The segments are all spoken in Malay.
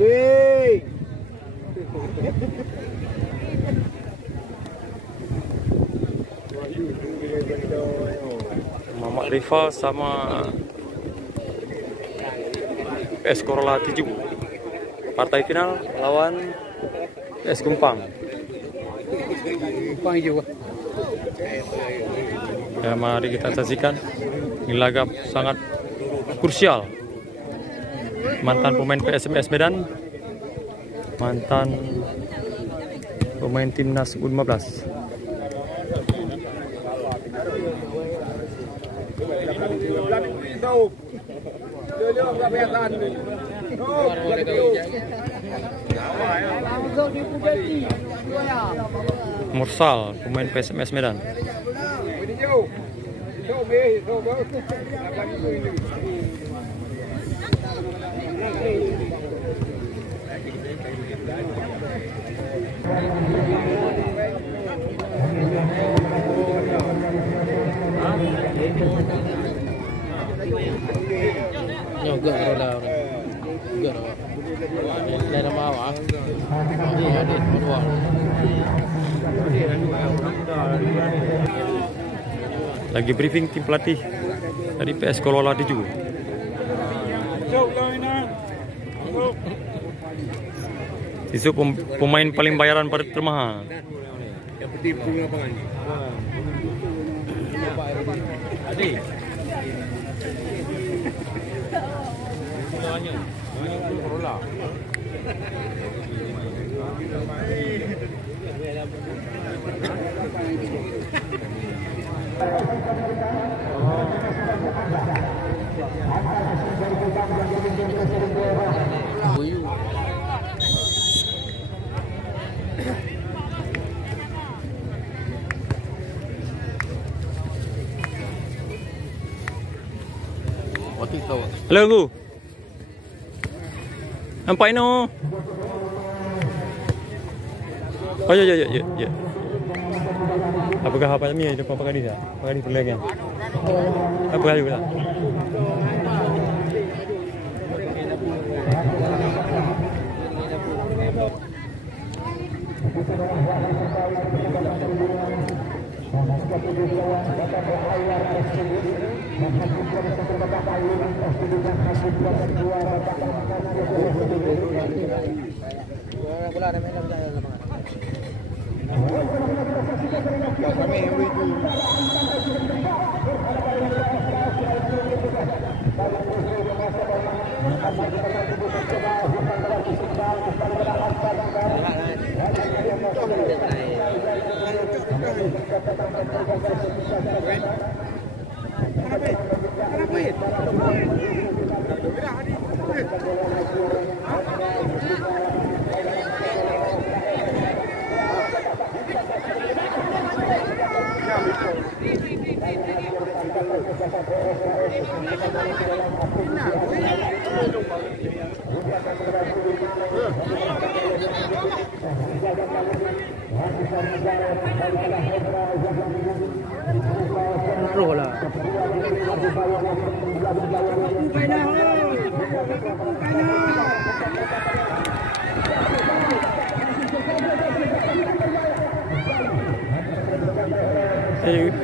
Wih. Mamak Rival sama PS Corolla 7. Partai final lawan PS Kumpang. Kumpang juga. Ya, mari kita saksikan. Ini laga sangat krusial. Mantan pemain PSMS Medan, mantan pemain timnas U15. Mursal, pemain PSMS Medan. Juga roda. Juga roda. Dari bawah. Ini bawah. Lagi briefing tim pelatih dari PS Corolla 7. Isu pemain paling bayaran pada termahal. Yang petipu lapangan. Adi. Corolla. Halo, Gu. Nampak no? Oh ya. Apakah apa ni depan pakai dia? Pakai di perlagan. Apa kali pula?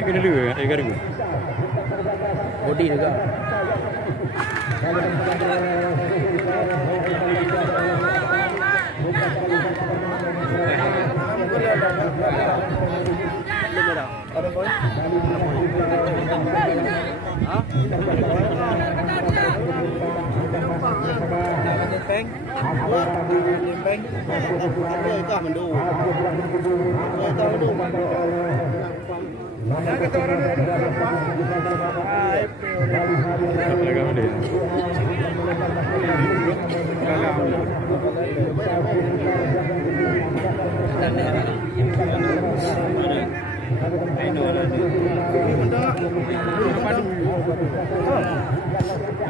Kena dulu kan? Kena dulu. Body juga.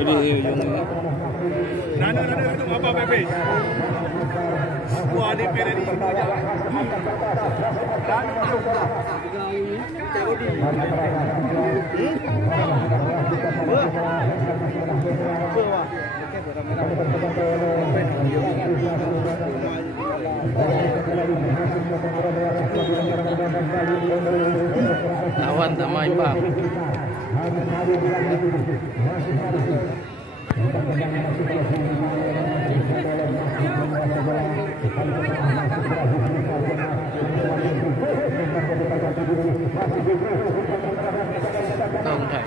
Ini yung Nana apa Pepe? Wah, di Pereri. Lawan sama imbang. Không thể.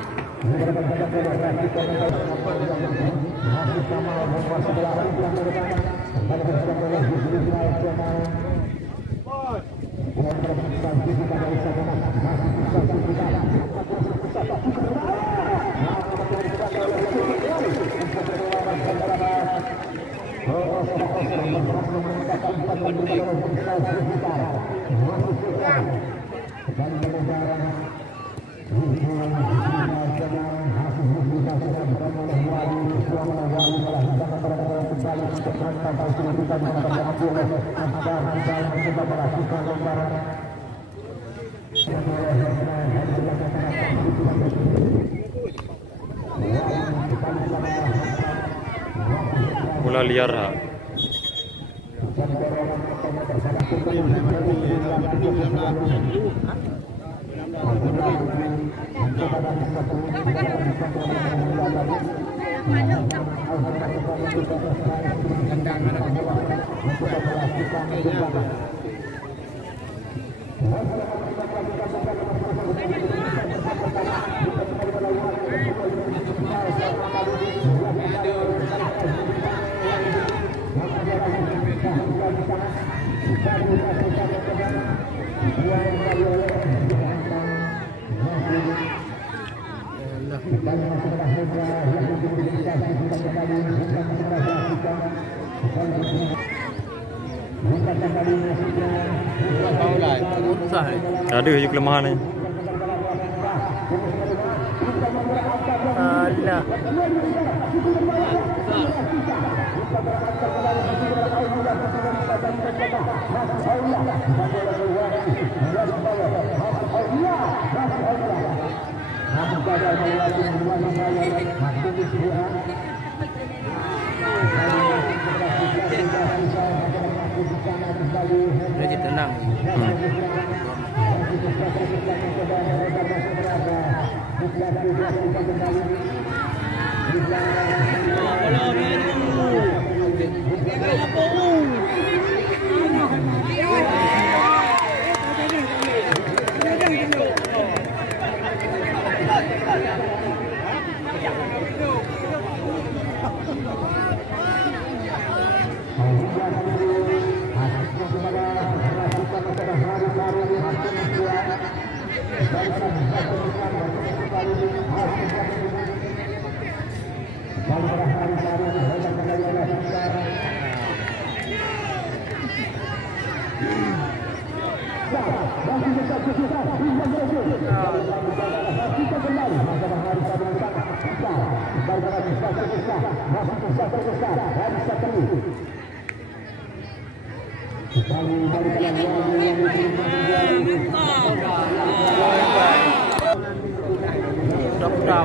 Bola liar ha. Ada je kelemahan ni. Alah. Jadi tenang.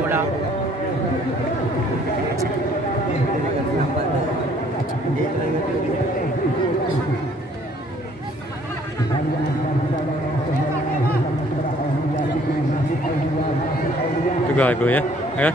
Dah. Juga ibu ya. Ya.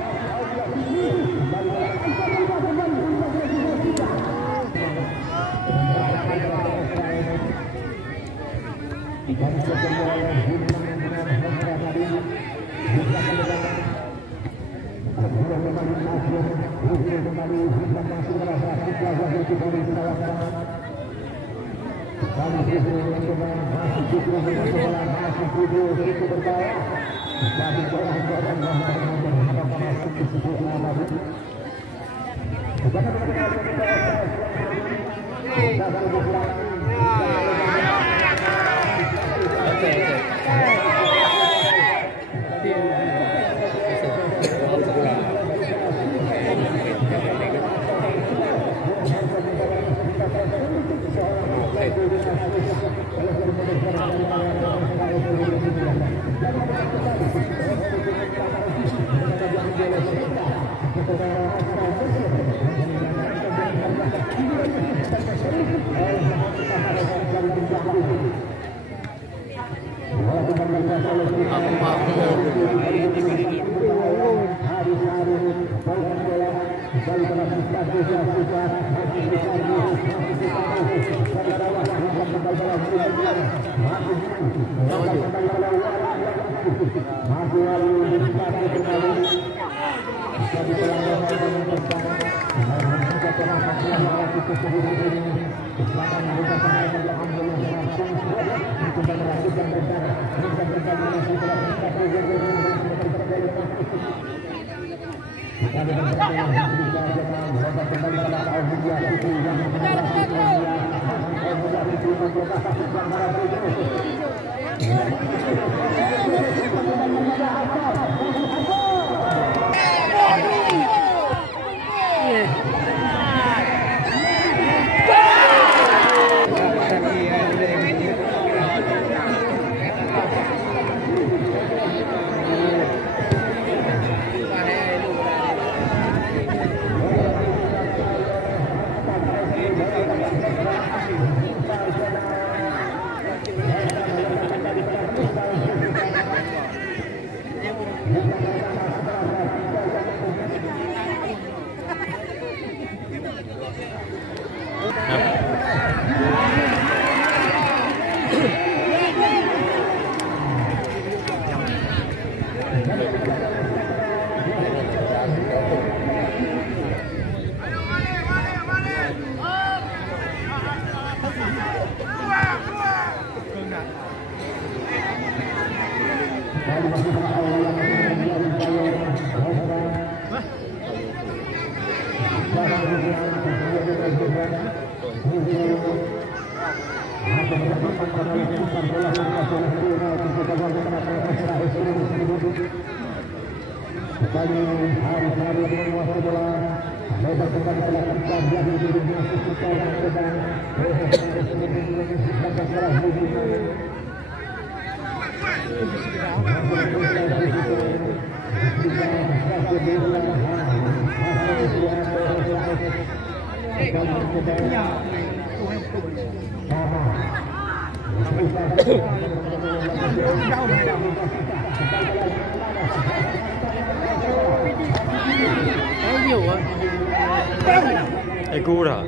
Ego dah.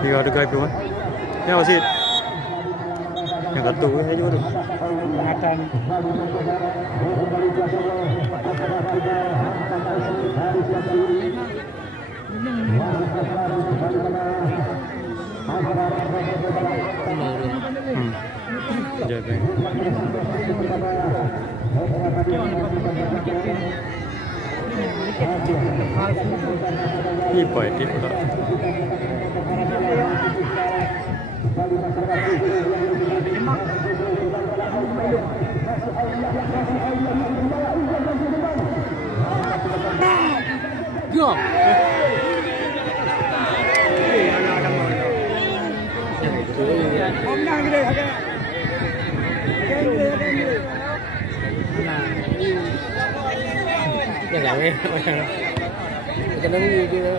Tiga ada guys tuan. Yang masih yang satu aja tu. Akan Jaga. Ini poin dia pula. Go. Jangan ni, jangan ni dia.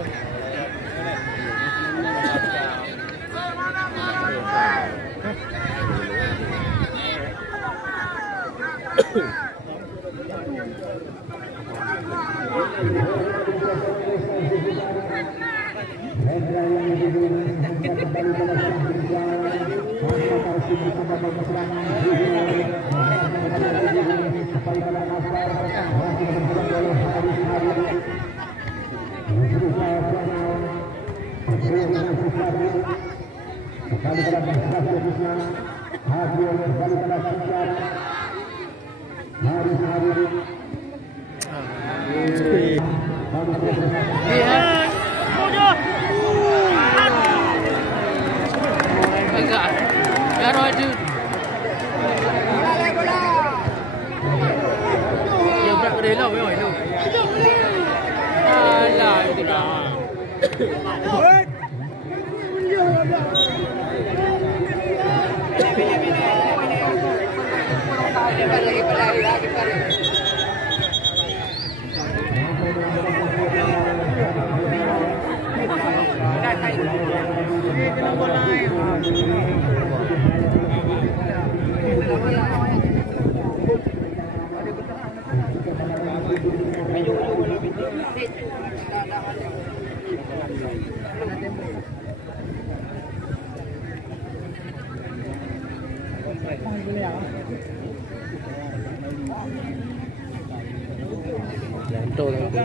Trâu lagi.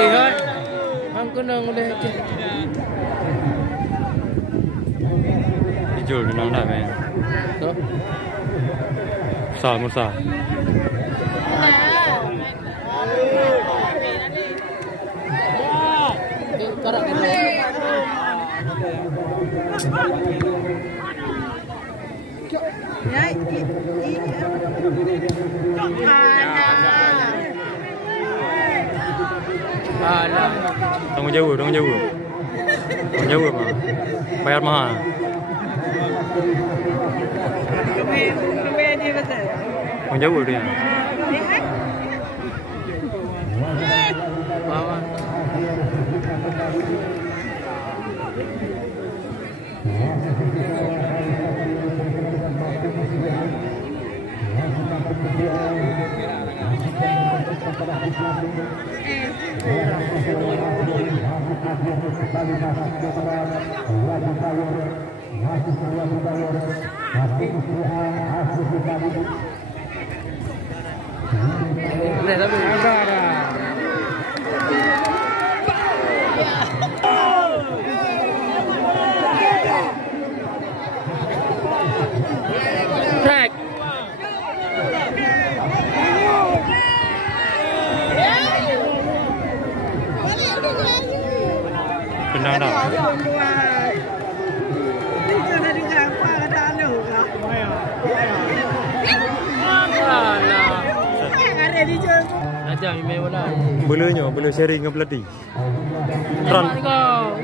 Lihat, ang kunang ulit. Dijual di nang dah men. So, Sah musa. karak ni. Tanggung jawab, tanggung jawab. Tanggung jawab mah. Bayar mahal. Tanggung jawab dia. Mama. Track. Benar dah. Ajar email bola. Bolehnya, boleh sharing dengan pelatih. Run. Kau.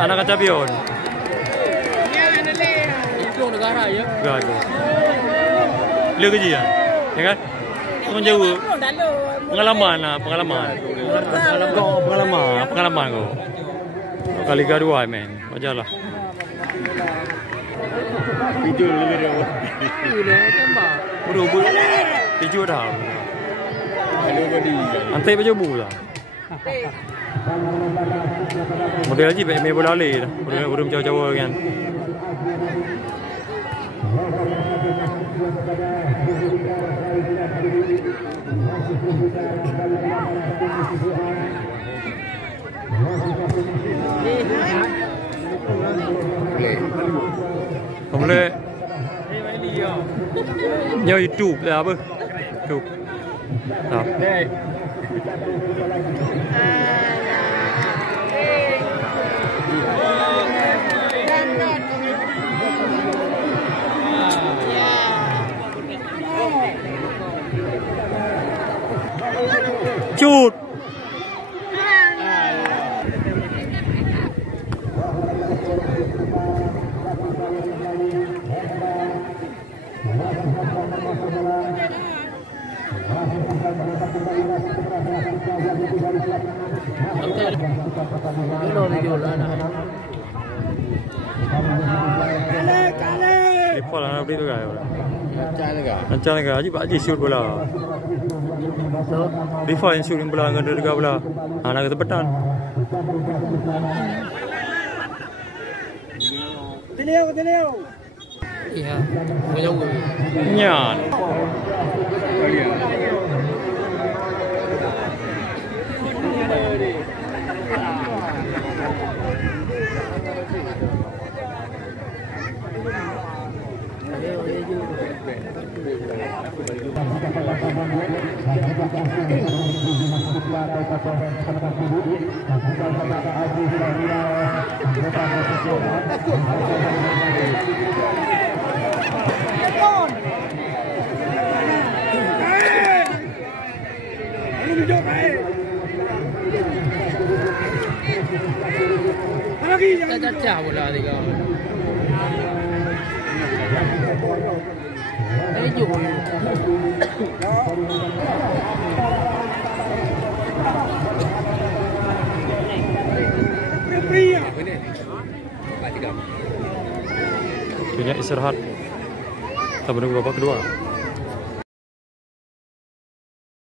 Anak champion. Itu negara ya. Gagal. Lihat kerja ya, ya kan? Tanggung jawab. Pengalaman lah, pengalaman kau. Kali kedua men, wajarlah. Itu lebih dah. Itu tembak. Buru tujuh dah. Antai baju bola. Model je main bola leh dah. Buru jauh-jauh kan. Boleh. Nhờ YouTube là bơ. YouTube. Đó. Chụt. Lepas lah nak beli tu kan? Macam ni kan? Aji pak shoot bola. Lepas yang shoot bola dengan dia bola. Nak kata petan. Teleo. Iya, jauh. Nyan. Caca bola ni kau. Jauh. Waktunya istirahat. Kita menunggu babak kedua.